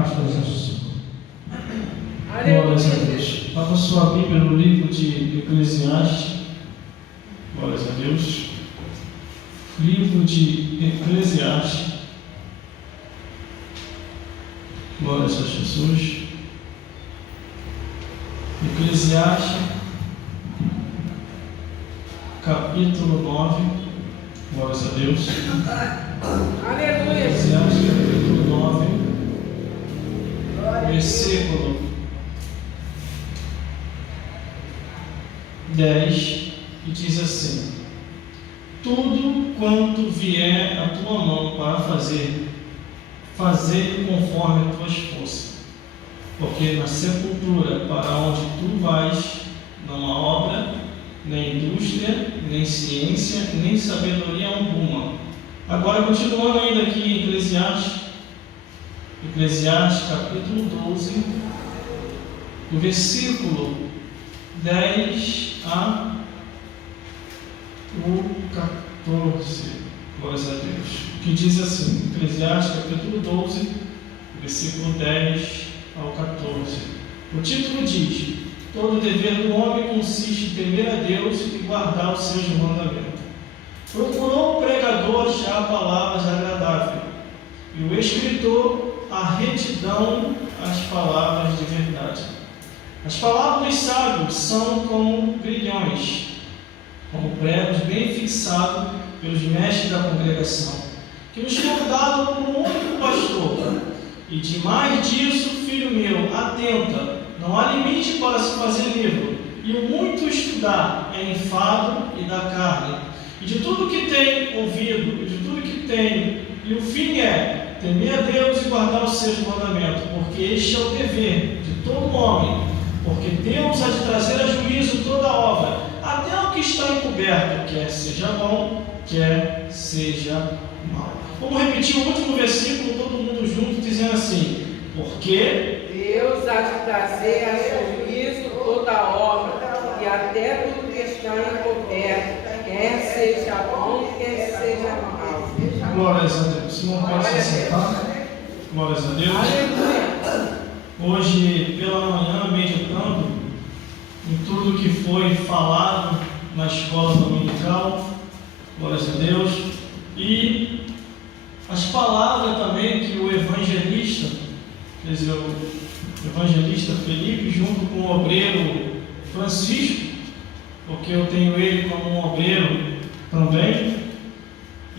pastor Jesus. Glórias a Deus. Abra sua Bíblia no livro de Eclesiastes. Glórias a Deus. Livro de Eclesiastes. Glórias a Jesus. Eclesiastes, capítulo 9. Glórias a Deus. Aleluia. Eclesiastes, capítulo 9, versículo 10, e diz assim: tudo quanto vier a tua mão para fazer, fazei conforme as tuas forças, porque na sepultura para onde tu vais não há obra, nem indústria, nem ciência, nem sabedoria alguma. Agora, continuando ainda aqui em Eclesiastes capítulo 12, do versículo 10 a o 14, glórias a Deus, que diz assim, Eclesiastes capítulo 12, versículo 10 ao 14. O título diz: todo o dever do homem consiste em temer a Deus e guardar os seus mandamentos. Procurou o pregador achar palavras agradáveis, e o escritor a retidão, as palavras de verdade. As palavras dos sábios são como grilhões, como pregos bem fixados pelos mestres da congregação, que nos foi dado por um único pastor. E de mais disso, filho meu, atenta, não há limite para se fazer livro, e o muito estudar é enfado e da carne. E de tudo que tem ouvido, e de tudo que tem, e o fim é temer a Deus e guardar os seus mandamentos, porque este é o dever de todo homem, porque Deus há de trazer a juízo toda obra, até o que está encoberto, quer seja bom, quer seja mal. Vamos repetir o último versículo, todo mundo junto, dizendo assim: porque Deus há de trazer a juízo toda obra, e até tudo que está encoberto, quer seja bom, quer seja mal. Glórias a Deus. Não pode se sentar. Glórias a Deus. Aleluia. Hoje, pela manhã, meditando em tudo que foi falado na escola dominical, glórias a Deus, e as palavras também que o evangelista, quer dizer, o evangelista Felipe, junto com o obreiro Francisco, porque eu tenho ele como um obreiro também,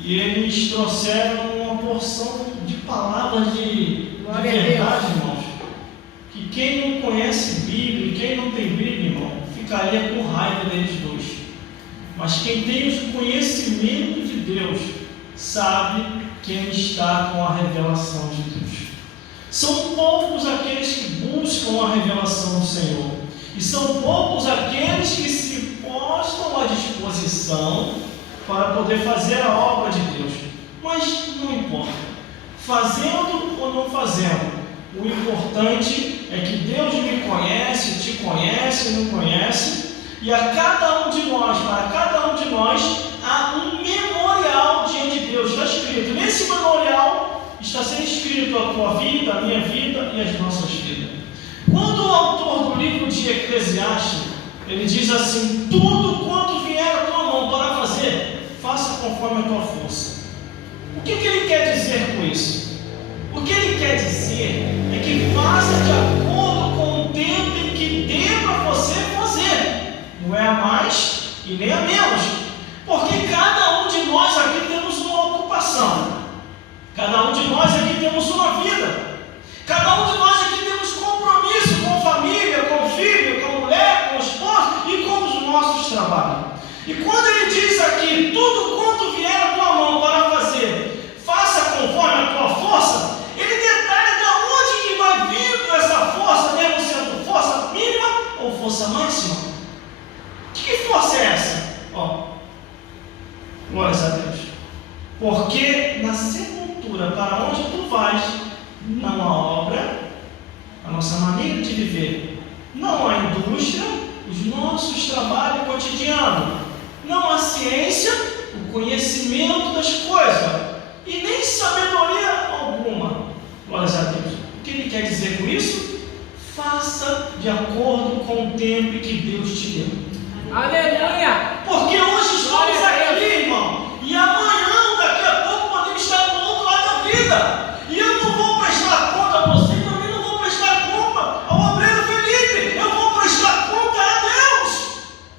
e eles trouxeram uma porção de palavras de verdade, irmãos, que quem não conhece Bíblia e quem não tem Bíblia, irmão, ficaria com raiva deles dois. Mas quem tem o conhecimento de Deus sabe quem está com a revelação de Deus. São poucos aqueles que buscam a revelação do Senhor, e são poucos aqueles que se postam à disposição para poder fazer a obra de Deus. Mas não importa, fazendo ou não fazendo, o importante é que Deus me conhece, te conhece, me conhece, e a cada um de nós, para cada um de nós, há um memorial diante de Deus. Está escrito, nesse memorial está sendo escrito a tua vida, a minha vida e as nossas vidas. Quando o autor do livro de Eclesiastes, ele diz assim: tudo quanto vier a tua mão para fazer, faça conforme a tua força. O que ele quer dizer com isso? O que ele quer dizer é que faça de acordo com o tempo em que dê para você fazer, não é a mais e nem a menos, porque cada um de nós aqui temos uma ocupação, cada um de nós aqui temos uma vida, cada um de nós aqui temos compromisso com família, com filho, com mulher, com esposo e com os nossos trabalhos. E quando ele diz aqui, tudo quanto vier a tua mão para fazer, faça conforme a tua força, ele detalha de onde que vai vindo essa força, mesmo sendo força mínima ou força máxima. Que força é essa? Glórias a Deus. Porque na sepultura para onde tu vais, não há obra, a nossa maneira de viver, não há indústria, os nossos trabalhos cotidianos, não há ciência, o conhecimento das coisas, e nem sabedoria alguma. Glórias a Deus. O que ele quer dizer com isso? Faça de acordo com o tempo que Deus te deu. Aleluia! Porque hoje estamos aqui, irmão, e amanhã, daqui a pouco, podemos estar no outro lado da vida. E eu não vou prestar conta a você, também não vou prestar conta ao obreiro Felipe. Eu vou prestar conta a Deus.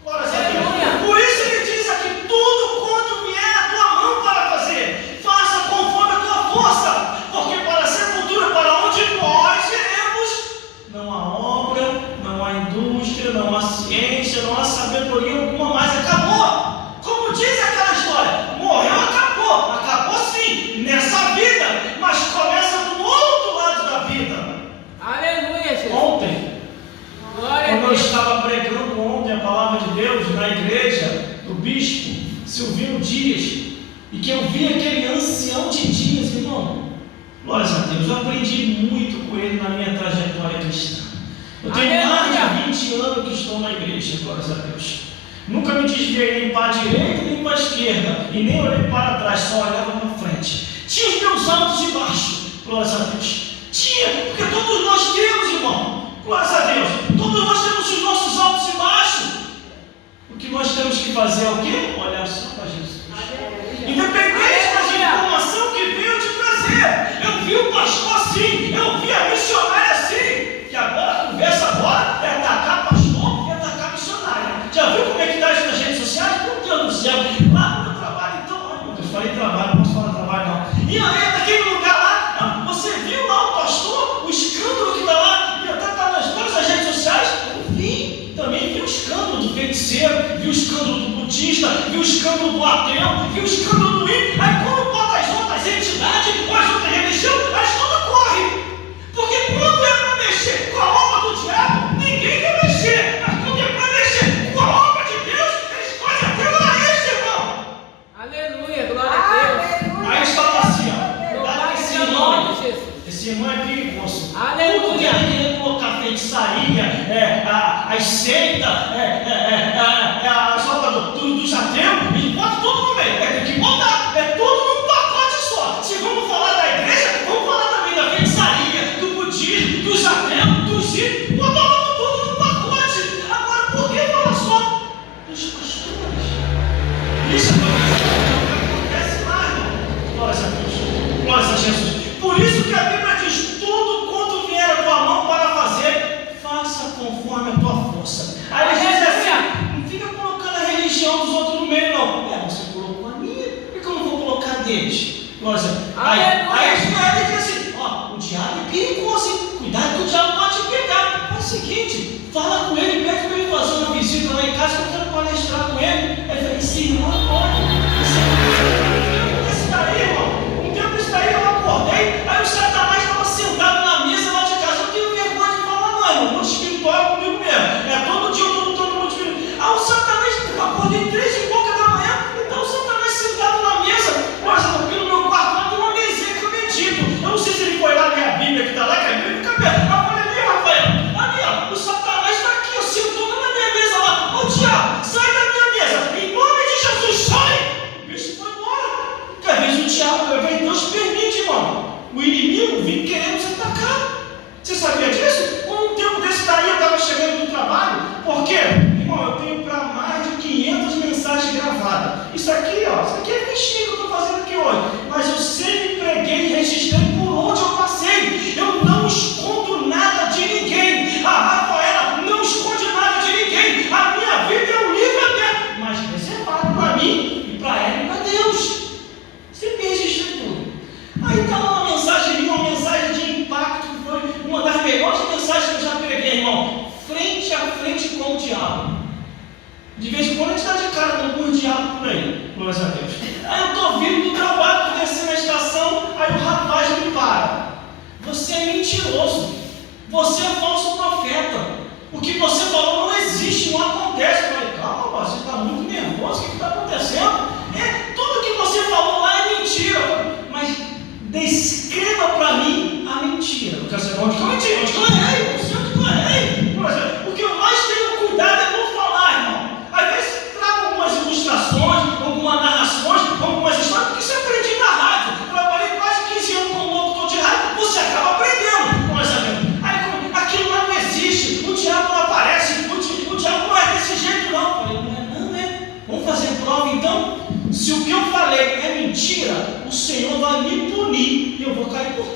Glória a Deus. Por isso ele diz aqui: tudo quanto vier a tua mão para fazer, faça conforme a tua força. Porque para a sepultura, para onde nós iremos, não há obra, não há indústria, não há ciência, não há sabedoria alguma mais. Acabou. Como diz aquela história, morreu, acabou. Acabou sim, nessa vida, mas começa do outro lado da vida. Aleluia, Jesus. Ontem, quando eu estava pregando ontem a palavra de Deus na igreja do bispo Silvino Dias, e que eu vi aquele ancião de dias, irmão, glórias a Deus, eu aprendi muito com ele na minha trajetória cristã. Eu tenho mais de 20 anos que estou na igreja, glórias a Deus. Nunca me desviei nem para a direita nem para a esquerda, e nem olhei para trás, só olhava para frente. Tinha os meus altos e baixos, glórias a Deus. Tinha, porque todos nós temos, irmão, glórias a Deus. Todos nós temos os nossos altos e baixos. O que nós temos que fazer é o quê? Olhar só para Jesus. Independente da informação que veio te trazer. Eu vi o pastor assim, eu vi a missionária assim. Que agora a conversa agora é atacar pastor e atacar missionária. Já viu como é que está isso nas redes sociais? Meu Deus do céu. Lá no meu trabalho, então, ai meu Deus, falei trabalho, não posso falar trabalho não. E aí, naquele lugar lá, você viu lá o pastor, o escândalo que está lá, e está nas todas as redes sociais? Eu vi, também vi o escândalo do feiticeiro, vi o escândalo do budista, vi o escândalo do ateu, vi o escândalo do ímpio. Aí quando bota as outras entidades, ou as outras religiões, as todas correm. Porque quando é para mexer com a obra do diabo, ninguém quer mexer. Mas quando é para mexer com a obra de Deus, eles fazem até lá este, irmão. Aleluia, glória a Deus. Aí estava assim, ó. Louvado Esse seja o irmão, nome de Jesus. esse irmão é perigoso. Aleluia. Tudo que ele querer colocar feitiçaria, as seitas, as obras dos ateus, ele bota tudo no meio. Tem que botar, é tudo num pacote só. Se vamos falar da igreja, vamos falar também da feitiçaria, do budismo, dos ateus, dos ímpios, botamos tudo num pacote. Agora, por que falar só dos pastores? Isso acontece lá, irmão. Glórias a Deus, glórias a Jesus. Por isso que a Bíblia diz: tudo quanto vier a tua mão para fazer, faça conforme a tua força. Aí ele diz assim: não fica colocando a religião dos outros no meio, não. Você colocou a minha, por que eu não vou colocar a deles? Glória a Deus. Aí Israel diz assim: ó, o diabo é perigoso, hein? Cuidado que o diabo pode te pegar. Faz o seguinte, fala com ele, pede para ele fazer uma visita lá em casa, que eu quero palestrar com ele. Ele fala: esse irmão pode. Esse daí, irmão. Eu acordei, aí o Satanás estava sentado na mesa lá de casa. Eu tenho vergonha de falar, não, irmão. Muito espiritual é comigo mesmo. É todo dia eu estou lutando muito espiritual. Aí o Satanás, eu acordei 3h pouca da manhã. Então o Satanás sentado na mesa. Mas aqui no meu quarto lá tem uma mesinha que eu medito. Eu não sei se ele foi lá ler a Bíblia que está lá, que a Bíblia fica aberta. Eu falei: ali, Rafael, ali, ó, o Satanás está aqui, eu sentou na minha mesa lá. Ô diabo, sai da minha mesa. Em nome de Jesus, sai. O bicho foi embora. Porque às vezes o diabo, Deus permite, irmão, o inimigo vir querendo nos atacar. Você sabia disso? Um tempo desse daí eu estava chegando do trabalho. Por quê? Irmão, eu tenho para mais de 500 mensagens gravadas. Isso aqui, ó, isso aqui é testigo que eu estou fazendo aqui hoje. Mas eu sempre preguei e registrei por onde eu passei. Eu não escondo nada de ninguém. A Rafaela não esconde nada de ninguém. A minha vida é um livro aberto, mas reservado para mim e para ela e para Deus. Sempre registrei tudo. Aí estava uma mensagem ali, uma mensagem de impacto, que foi uma das melhores mensagens que eu já preguei, irmão. Frente a frente com o diabo. De vez em quando a gente está de cara com algum diabo por aí. Glórias a Deus. Aí eu estou vindo do trabalho, estou descendo na estação, aí o rapaz me para. Você é mentiroso. Você é falso profeta. O que você falou não existe, não acontece. Eu falei: calma, você está muito nervoso, o que está acontecendo? Tudo que você falou lá é mentira. Mas descreva para mim a mentira. Eu quero saber onde que eu menti, onde que eu errei, não sei onde que eu errei. O que eu mais tenho cuidado é não falar, irmão. Às vezes trago algumas ilustrações, algumas narrações, algumas histórias, porque isso eu aprendi na rádio. Eu trabalhei quase 15 anos como locutor de rádio, você acaba aprendendo.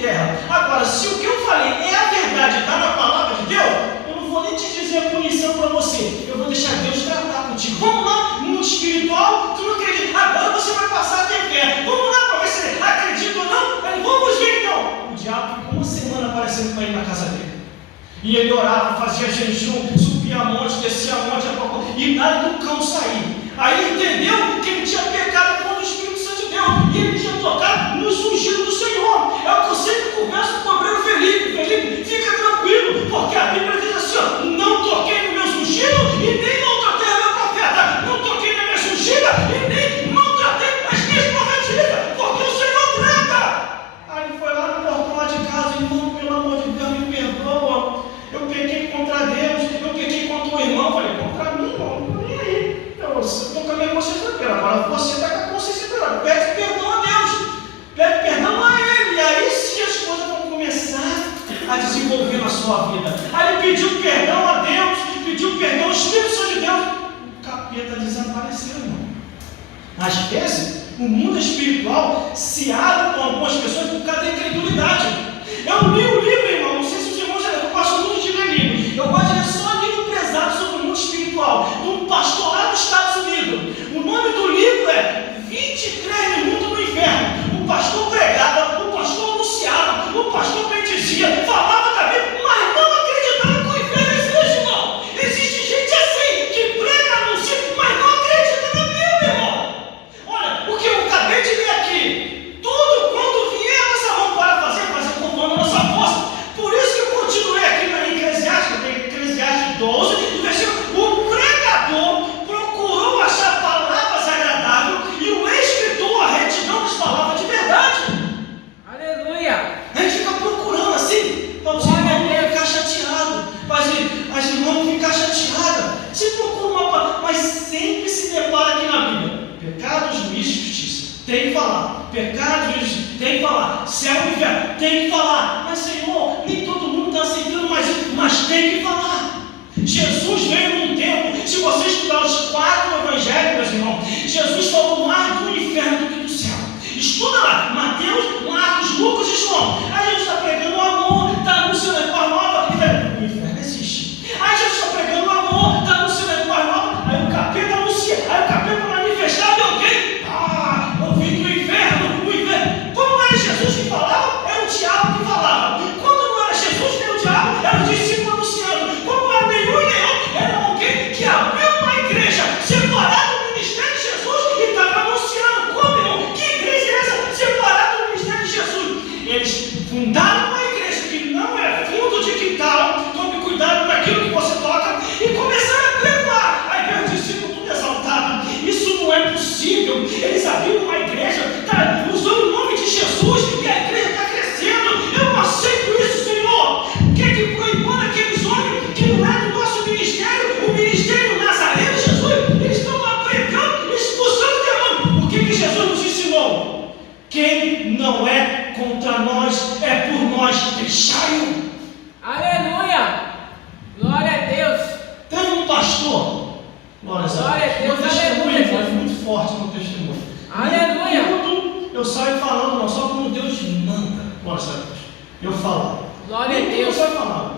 terra. Agora, se o que eu falei é a verdade, está na palavra de Deus, eu não vou nem te dizer a punição para você, eu vou deixar Deus tratar contigo. Vamos lá, mundo espiritual, tu não acredita, agora você vai passar a ter fé. Vamos lá para ver se ele acredita ou não. Vamos ver então. O diabo ficou uma semana aparecendo para ir na casa dele. E ele orava, fazia jejum, subia a monte, descia a monte, e nada do cão sair. Aí ele entendeu que ele tinha pecado contra o Espírito Santo de Deus, e ele tinha tocado nos ungidos do Senhor. É o que eu sempre converso com o obreiro Felipe. Felipe, fica tranquilo, porque a Bíblia diz assim, ó, não toquei nos meus ungidos e nem maltratei o meu profeta. Não toquei nas minhas ungidas e nem maltratei as minhas profetisas, porque o Senhor trata. Aí ele foi lá no portão lá de casa, irmão, pelo amor de Deus, me perdoa. Eu pequei contra Deus, eu pequei contra o irmão. Falei, contra mim, não, nem aí. Eu estou com a minha consciência tranquila. Agora você está com a consciência tranquila. Pede perdão a Deus, pede perdão a Ele. E aí sim as coisas vão começar a desenvolver na sua vida. Aí ele pediu perdão a Deus, pediu perdão ao Espírito Santo de Deus. O capeta desapareceu, irmão. Às vezes, o mundo espiritual se abre com algumas pessoas por causa da incredulidade. Eu li o livro, irmão, não sei se os irmãos já leram, eu gosto muito de ler livro. Eu gosto de ler só livro pesado sobre o mundo espiritual, de um pastor lá nos Estados Unidos. O nome do livro é 23 Minutos no Inferno. O pastor pregava, o pastor anunciava, o pastor bendizia, falava da Bíblia, mas não acreditava que o inferno existe, irmão. Existe gente assim, que prega, anuncia, mas não acredita na Bíblia, irmão. Olha, o que eu acabei de ler aqui, tudo quando vier a nossa mão para fazer conforme a nossa força. Por isso que eu continuei aqui na Eclesiastes 12, no versículo, o pregador procurou achar palavras agradáveis e o escritor a retidão das palavras de verdade. Aleluia! A gente fica procurando assim, para os irmãos não ficar chateados, para as irmãs não ficar chateadas. Você procura uma palavra, mas sempre se depara aqui na Bíblia: pecado, juízo e justiça. Tem que falar. Pecado, juízo, tem que falar. Céu e inferno, tem que falar. Mas Senhor, nem todo mundo está aceitando mais isso, mas tem que falar. Jesus veio num tempo, se você estudar os 4 evangelhos, meus irmãos, Jesus falou mais do inferno do que do céu. Estuda lá, Mateus, Marcos, Lucas e João. Aí Jesus está pregando o amor, está anunciando a boa nova, e o inferno existe. Aí Jesus está pregando o amor, está anunciando a boa nova, aí o capeta anuncia, aí o capeta manifestar de alguém. Eu vim do inferno, o inferno. Como era Jesus que falava, era o diabo que falava. Quando não era Jesus, nem o diabo, era o discípulo anunciando. Quando não era nenhum e nenhum, era alguém que abriu uma igreja separada do ministério de Jesus e estava anunciando. Como, irmão? Que igreja é essa separada do ministério de Jesus? Eles fundaram uma igreja que não é fundo de quintal, tome cuidado com aquilo que você toca, e começaram a pregar. Aí veio o discípulo tudo exaltado. Isso não é possível. Eles abriram uma igreja, tá usando o nome de Jesus, e a igreja está crescendo. Eu não aceito isso, Senhor. O que é que proibiu aqueles homens que não é do nosso ministério, o ministério nazareno, Jesus? Eles estão lá pregando, expulsando demônio. O que que Jesus nos ensinou? Quem não é contra nós é por nós, deixai-o. Aleluia! Glória a Deus! Teve um pastor, glória a Deus, meu testemunho foi muito forte no testemunho. Aleluia! Tudo eu saio falando, não, só como Deus manda, glória a Deus, eu falo. Glória a Deus! Eu saio falando.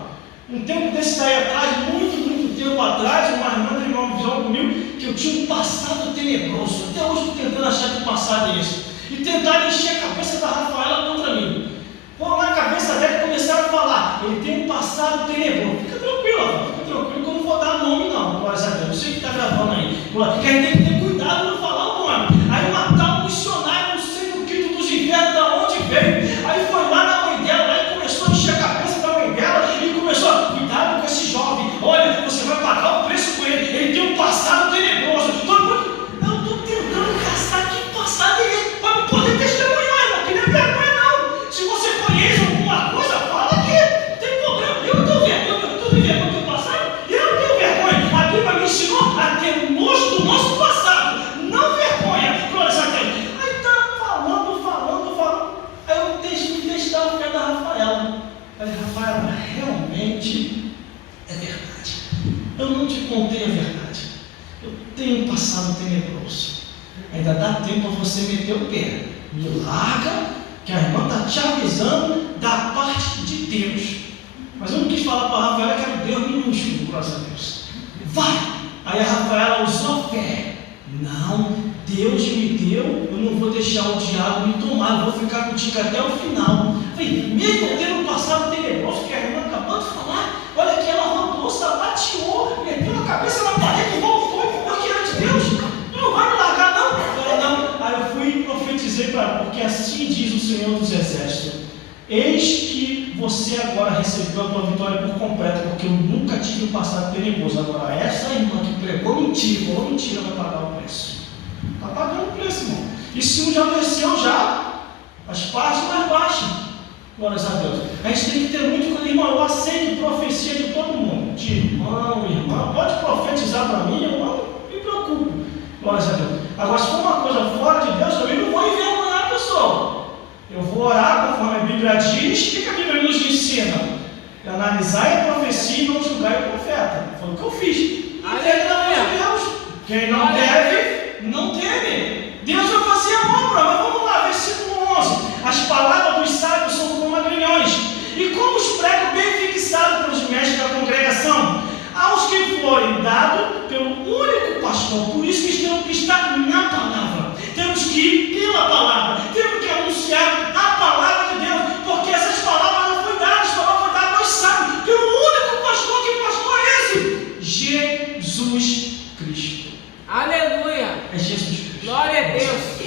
Um tempo desse daí atrás, muito tempo atrás, uma irmã teve uma visão comigo que eu tinha um passado tenebroso. Até hoje estou tentando achar que passado é esse. E tentaram encher a cabeça da Rafaela contra mim. Pô, na cabeça dela e começaram a falar: ele tem um passado tenebroso. Fica tranquilo, que eu não vou dar nome não, glória a Deus. Eu sei que está gravando aí. Porque a gente tem que ter cuidado não falar o nome. Aí matar um missionário, não sei do quinto dos infernos, da onde veio. Aí foi lá na mãe dela, aí começou a encher a cabeça da mãe dela e começou a cuidado com esse jovem. Olha, você vai pagar o preço com ele. Ele tem um passado tenebroso. Todo mundo, eu estou tentando caçar que passado é esse para me poder testemunhar, irmão, que não é vergonha não. Se você conhece alguma coisa, fala aqui, não tem problema. Eu não tenho vergonha, eu tenho vergonha do teu passado, eu não tenho vergonha. A Bíblia me ensinou a ter nojo do nosso passado, não vergonha, glória a Deus. Aí está falando. Aí eu testar o pé da Rafaela. Falei: Rafaela, realmente é verdade. Eu não te contei a verdade. Eu tenho um passado tenebroso. Ainda dá tempo para você meter o pé. Me larga, que a irmã está te avisando, da parte de Deus. Mas eu não quis falar para a Rafaela que era o Deus minúsculo, graças a Deus. Vai! Aí a Rafaela usou fé. Não, Deus me deu, eu não vou deixar o diabo me tomar, eu vou ficar contigo até o final. Falei, mesmo tendo passado tenebroso, que a irmã acabou de falar, olha que ela rodou, sapateou, meteu a cabeça na parede e voltou e ficou diante de Deus. Tu não vai me largar, não? Ela, não. Aí eu fui e profetizei para ela, porque assim diz o Senhor dos Exércitos: eis que você agora recebeu a tua vitória por completo, porque eu nunca tive um passado perigoso. Agora, essa irmã que pregou mentira, falou mentira, vai pagar o preço. Está pagando o preço, irmão. E se um já desceu, já, as partes mais baixas. Glórias a Deus. A gente tem que ter muito cuidado, irmão. Eu aceito profecia de todo mundo, de irmão, irmã. Pode profetizar para mim, eu não me preocupo. Glórias a Deus. Agora, se for uma coisa fora de Deus, eu não vou envergonhar a pessoa. Eu vou orar conforme a Bíblia diz. O que a Bíblia nos ensina? Analisar a profecia e não julgar o profeta. Foi o que eu fiz. E deve na mão de Deus. Quem não deve, não teme. Deus vai fazer a obra. Mas vamos lá, versículo 11. As palavras dos sábios são como agrilhões, e como os pregos bem fixados pelos mestres da congregação, aos que forem dados pelo único pastor. Por isso que temos que estar na palavra. Temos que ir pela palavra. Temos que anunciar a palavra de Deus, porque essas palavras não foram dadas, as palavras foram dadas, nós sabemos, pelo único pastor. Que pastor é esse? Jesus Cristo. Aleluia! É Jesus Cristo. Glória a Deus.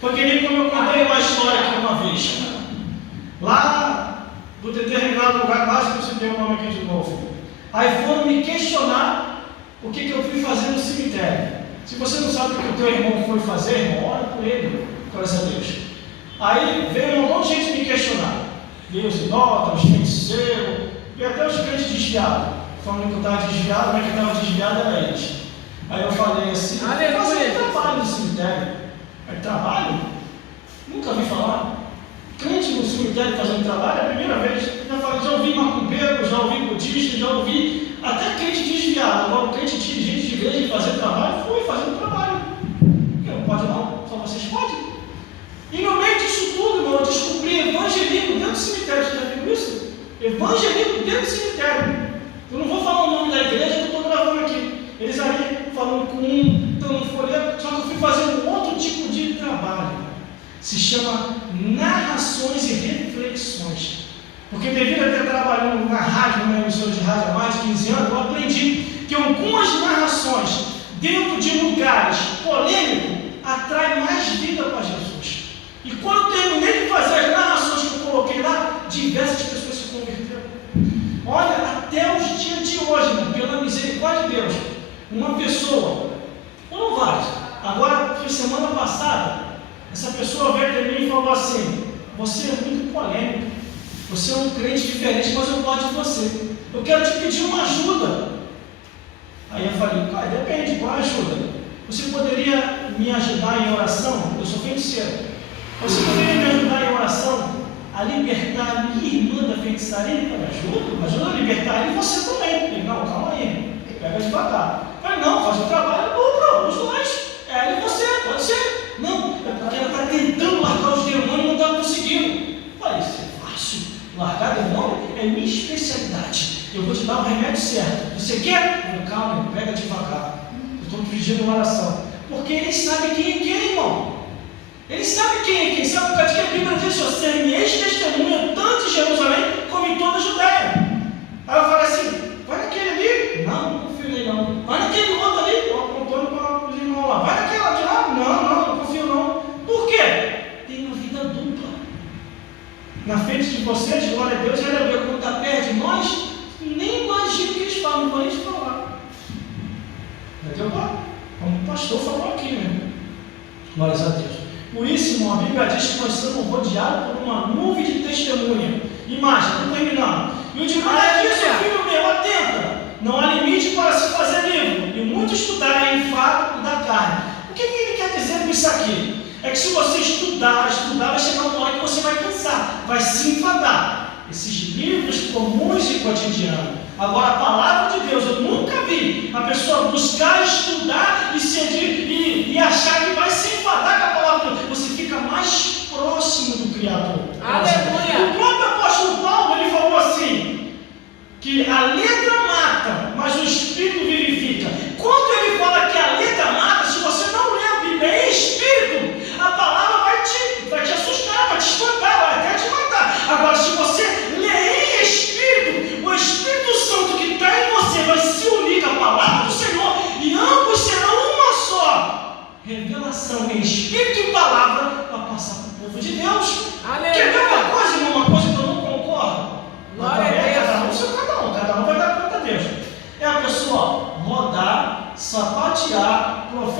Foi que nem como eu contei uma história aqui uma vez. Lá, do determinado lugar, quase que eu citei o nome aqui de novo. Aí foram me questionar o que eu fui fazer no cemitério. Se você não sabe o que o teu irmão foi fazer, irmão, ora por ele, graças a Deus. Aí veio um monte de gente me questionar. Veio os idólatras, os feiticeiros, e até os crentes desviados. Falando que eu estava desviado, mas quem estava desviado era eles. Aí eu falei assim, eu faço trabalho no cemitério. Aí trabalho? Nunca vi falar. Crente no cemitério fazendo trabalho é a primeira vez. Já ouvi macumbeiro, já ouvi budista, já ouvi até crente desviado. Agora o crente dirigente de igreja fazer trabalho, fui fazendo trabalho. Porque não pode não, só vocês podem. E no meio disso tudo, irmão, eu descobri evangelismo dentro do cemitério. Você já viu isso? Evangelismo dentro do cemitério. Eu não vou falar o nome da igreja que eu estou gravando aqui. Eles ali falando com dando folheto, só que eu fui fazer um outro tipo de trabalho. Se chama narrações e reflexões. Porque devido a ter trabalhado na rádio, numa emissora de rádio há mais de 15 anos, eu aprendi que algumas narrações dentro de lugares polêmicos atraem mais vida para Jesus. E quando eu terminei de fazer as narrações que eu coloquei lá, diversas pessoas se converteram. Olha, até os dias de hoje, pela misericórdia de Deus, uma pessoa, foram várias, agora, foi semana passada, essa pessoa veio até mim e falou assim: você é muito polêmico, você é um crente diferente, mas eu gosto de você, eu quero te pedir uma ajuda. Aí eu falei, pai, depende, qual ajuda? Você poderia me ajudar em oração? Eu sou feiticeiro. Você poderia me ajudar em oração a libertar a minha irmã da feitiçaria? Me ajuda a libertar, e você também. Eu falei, não, calma aí, pega devagar. Eu falei, não, faz o trabalho duplo, os dois. É ela e você, pode ser. Não, é porque ela está tentando largar os demônios e não está conseguindo. Eu falei, isso é fácil. Largar demônio é minha especialidade. Eu vou te dar o remédio certo. Você quer? Eu falei, calma, pega devagar. Eu estou pedindo uma oração. Porque eles sabem quem é quem, irmão. Eles sabem quem é quem. Sabe por causa que a Bíblia diz: você é minha ex-testemunha tanto em Jerusalém como em toda a Judéia. Aí eu falei assim: vai naquele ali? Não confio nele não. Vai naquele outro ali? Estou apontando para os irmãos lá. Vai naquele lá de lá? Não confio não. Por quê? Tem uma vida dupla. Na frente de vocês, glória a Deus, aleluia. Quando está perto de nós, nem imagina o que eles falam, não vou nem te falar. Entendeu? Como o pastor falou aqui, né? Glórias a Deus. Por isso, irmão, a Bíblia diz que nós somos rodeados por uma nuvem de testemunha. Imagem, estou terminando. E o demônio é isso, filho meu, atenta. Não há limite para se fazer livro, e muito estudar é enfado da carne. O que ele quer dizer com isso aqui? É que se você estudar, vai chegar uma hora que você vai cansar, vai se enfadar. Esses livros comuns e cotidianos. Agora, a palavra de Deus, eu nunca vi a pessoa buscar, estudar e achar que vai se enfadar com a palavra de Deus. Você fica mais próximo do Criador. Aleluia! O próprio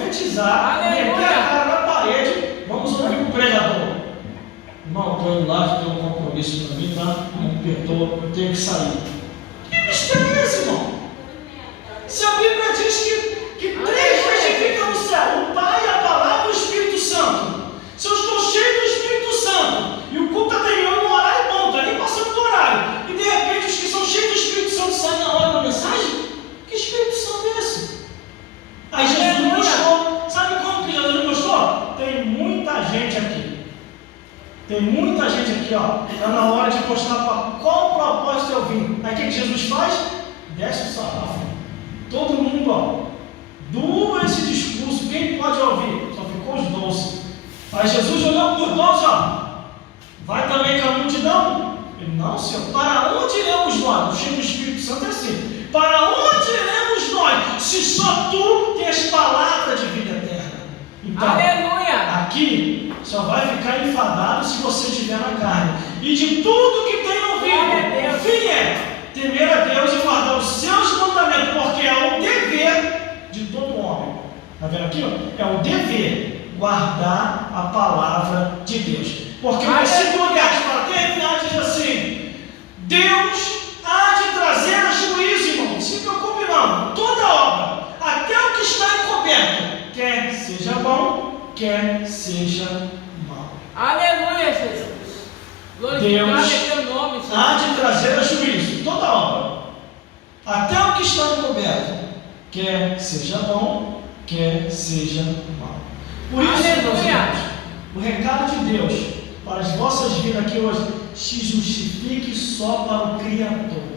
profetizar, meter a cara na parede, vamos ouvir o pregador. Irmão, estou indo lá, tenho um compromisso para mim, tá? Me perdoa, eu tenho que sair. Que mistério é esse, irmão? Se a Bíblia diz que três testificam no céu, o Pai, a Palavra e o Espírito Santo. Se eu estou cheio do Espírito Santo e o culto está terminando no horário bom, está nem passando do horário, e de repente os que são cheios do Espírito Santo saem na hora da mensagem, que Espírito Santo é esse? Aí Jesus não gostou. Sabe como que Jesus não gostou? Tem muita gente aqui. Tem muita gente aqui, ó. Está na hora de mostrar para qual propósito eu vim. Aí o que Jesus faz? Desce o sarrafo. Todo mundo, ó. Duro esse discurso. Quem pode ouvir? Só ficou os 12. Aí Jesus olhou por 12, ó. Vai também com a multidão? Ele, não, Senhor. Para onde iremos nós? O cheio do Espírito Santo é assim. Para onde iremos nós? Se só tu tens palavra de vida eterna. Então, aleluia! Aqui só vai ficar enfadado se você estiver na carne. E de tudo que tem ouvido, o fim é temer a Deus e guardar os seus mandamentos, porque é o dever de todo homem. Está vendo aqui? Ó? É o dever guardar a palavra de Deus. Porque o versículo 10 para terminar diz assim: Deus há de trazer a juízo, irmão. Não se preocupe não. Toda obra, até o que está encoberto, quer seja bom, quer seja mal. Aleluia, Jesus. Deus é teu nome, Jesus. há de trazer a juízo toda obra, até o que está encoberto, quer seja bom, quer seja mal. Por isso, meus irmãos, o recado de Deus para as vossas vidas aqui hoje: se justifique só para o Criador.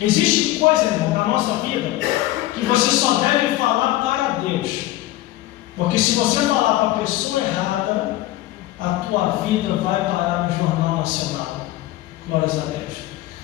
Existe coisa, irmão, na nossa vida que você só deve falar para Deus. Porque se você falar para a pessoa errada, a tua vida vai parar no Jornal Nacional. Glórias a Deus.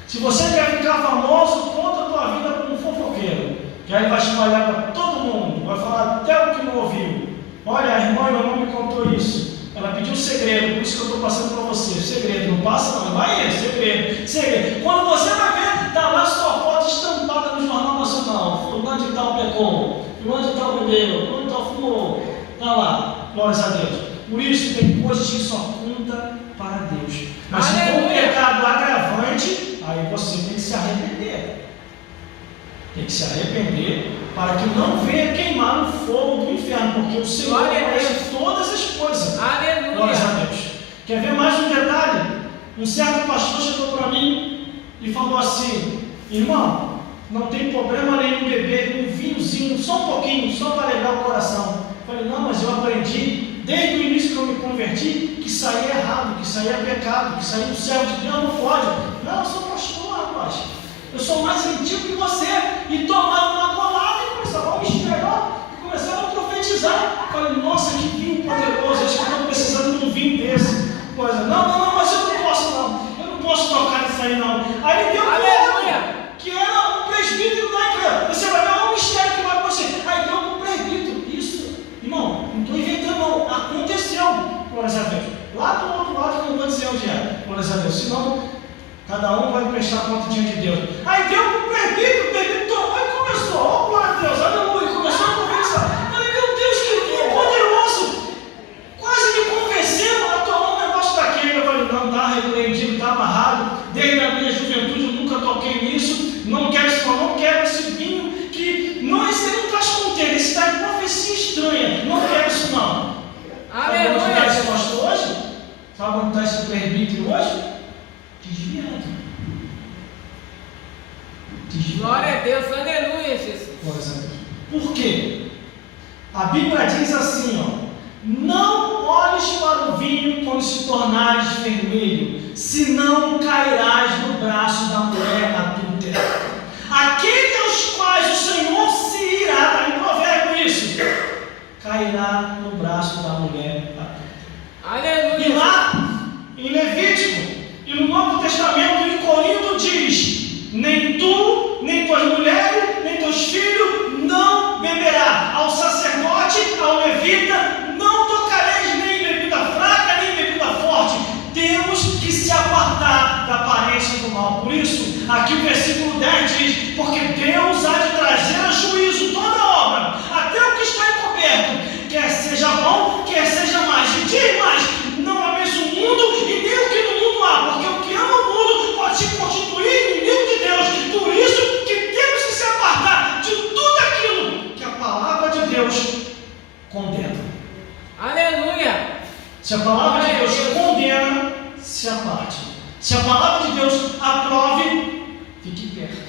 Se você quer ficar famoso, conta a tua vida como um fofoqueiro, que aí vai espalhar para todo mundo, vai falar até o que não ouviu. Olha, a irmã não me contou isso. Ela pediu segredo, por isso que eu estou passando para você. Segredo, não passa não, vai segredo, segredo. Quando você vai ver, está lá sua foto estampada no Jornal Nacional. Fulano de tal pecou, fulano de tal bebeu, fulano de tal fumou. Está lá, glórias a Deus. Por isso tem coisas que só conta para Deus. Mas se for um pecado agravante, aí você tem que se arrepender. Tem que se arrepender para que não venha queimar no fogo do inferno, porque o Senhor conhece todas as coisas. Aleluia! Glórias a Deus. Quer ver mais um detalhe? Um certo pastor chegou para mim e falou assim: irmão, não tem problema nenhum beber um vinhozinho, só um pouquinho, só para alegrar o coração. Eu falei: não, mas eu aprendi desde o início que eu me converti que isso aí é errado, que isso aí é pecado, que isso aí o servo de Deus não pode. Não, eu sou pastor, rapaz. Eu sou mais antigo que você. E tomaram uma colada e começaram a me enxergar e começaram a profetizar. Eu falei: nossa, que vinho poderoso, acho que eu estou precisando de um vinho desse. Coisa, não, mas eu não posso não. Eu não posso tocar nisso aí não. Aí ele deu um outro, que era um presbítero da igreja. Você vai ver um mistério que vai acontecer. Aí deu um presbítero. Isso, irmão, não estou inventando não. Aconteceu. Glórias a Deus. Lá do outro lado, não vou dizer onde é. Glórias a Deus. Senão, cada um vai prestar conta diante de Deus. Aí deu um presbítero, o presbítero tomou e começou. Oh, glória a Deus, aleluia. Começou a conversar. Falei: meu Deus, que vinho poderoso. Quase me convencendo a tomar um negócio daquele. Eu falei: não, está repreendido, está amarrado. Desde a minha juventude eu nunca toquei nisso. Não quero isso, não quero esse vinho que não, esse não traz contento, esse está em profecia estranha. Não quero isso não. Sabe onde está esse pastor hoje? Sabe onde está esse presbítero hoje? Desviado. Glória a Deus, aleluia, Jesus. Glória a Deus. Por quê? A Bíblia diz assim, ó: não olhes para o vinho quando se tornares vermelho, senão cairás no braço da mulher adúltera. Aquele aos quais o Senhor se irá, está em provérbio isso, cairá no braço da mulher adúltera. Aleluia. E lá, em Levítico, e no Novo Testamento, em Corinto, diz: nem tu, nem tuas mulheres, nem teus filhos não beberá. Ao sacerdote, ao levita, não tocareis nem em bebida fraca, nem em bebida forte. Temos que se apartar da aparência do mal. Por isso, aqui o versículo 10 diz: porque Deus há de trazer a juízo toda obra, até o que está encoberto, seja bom, quer seja mais. E diz mais, não há mesmo o mundo e nem o que no mundo há, porque o que ama o mundo pode se constituir inimigo de Deus. Por isso que temos que se apartar de tudo aquilo que a palavra de Deus condena. Aleluia! Se a palavra de Deus condena, se aparte. Se a palavra de Deus aprove, fique perto.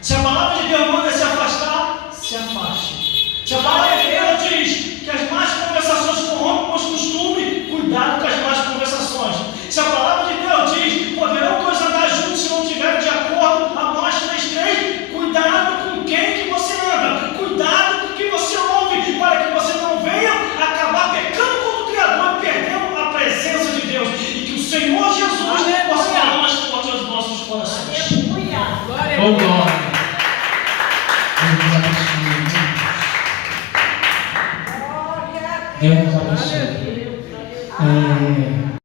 Se a palavra de Deus manda se afastar, se afaste. Se a palavra de Deus diz que as más conversações corrompem os costumes, cuidado com as más conversações. Se a palavra de Deus diz, poderão dois andar juntos se não estiverem de acordo, Amós 3:3, cuidado com quem que você anda, cuidado com o que você ouve, para que você não venha acabar pecando contra o Criador e perdendo a presença de Deus. E que o Senhor Jesus possa falar mais forte aos nossos corações. Glória a Oh, Deus.